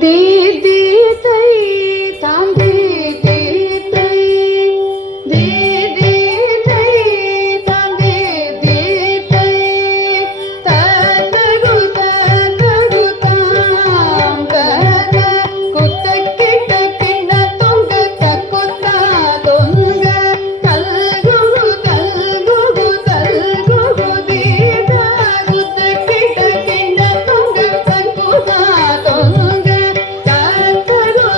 दी दी तई तां दी दी तई दी दी तई तां दी दी तई तगु तगु तां गग कुत्तक्किट किण्ण तुंग तकुत्ता तुंग तल्गु तल्गु तल्गु दीदा कुत्तक्किट किण्ण तुंग तकुत्ता तुंग तगु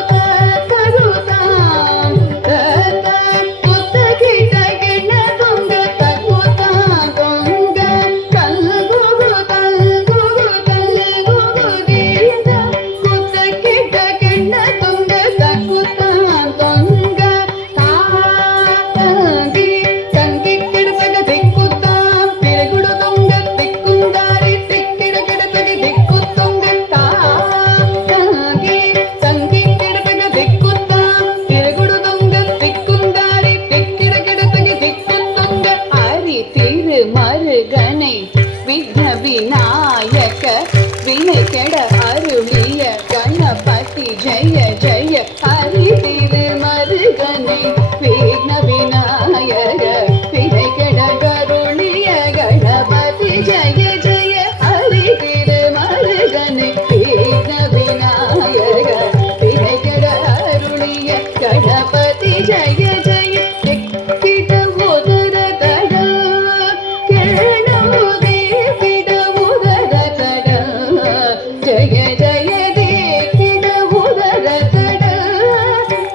तगु तां गग कुत्तक्किट किण्ण तुंग तकुत्ता तुंग तल्गु तल्गु तल्गु दीदा कुत्तक्किट किण्ण तुंग तकुत्ता तुंग तांगी ತಂಗಿ ಕಿಡತಗ ದಿಕ್ಕುತ್ತ ತಿರುಗುಡು ತುಂಗ ದಿಕ್ಕುಂದಾರಿ ತಿಕ್ಕಿಡಗಿಡತಗ ದಿಕ್ಕುತ್ತುಂಗ ತಾಂಗಿ ತಂಗಿ ಕಿಡತಗ ದಿಕ್ಕುತ್ತ ತಿರುಗುಡು ತುಂಗ ದಿಕ್ಕುಂದಾರಿ ತಿಕ್ಕಿಡಗಿಡತಗ ದಿಕ್ಕುತ್ತುಂಗ அரி திரு மருகனை விக்ன விநாயக வினை கெட அருளிய கணபதி ஜெய ஜெய ஹரி திரு மருகனை விக்ன விநாயக வினை கெட கருளிய கணபதி ஜெய ஜெய ஹரி திரு மருகனை விக்ன விநாயக வினை கெட அருளிய கணபதி ஜெய ஜெய திக்கிட உதர தட கிரணமுதே கிட உதர தட ஜெய ஜெய திக்கிட உதர தட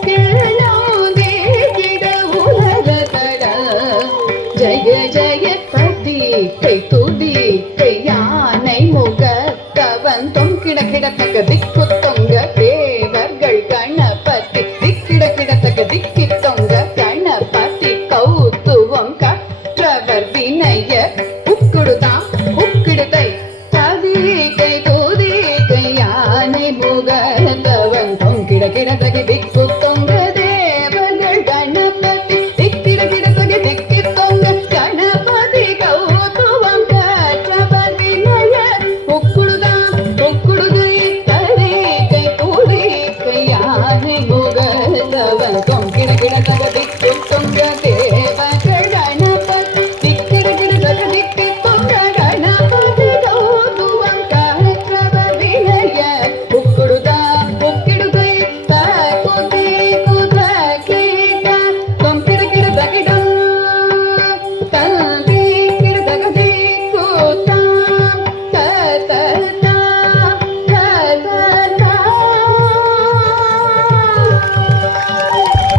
கிரணமுதே கிட உதர தட ஜெய ஜெய பதி கை துதி கை யானை முக கவன் தொங்கிட கிடத்தக்க திக்கு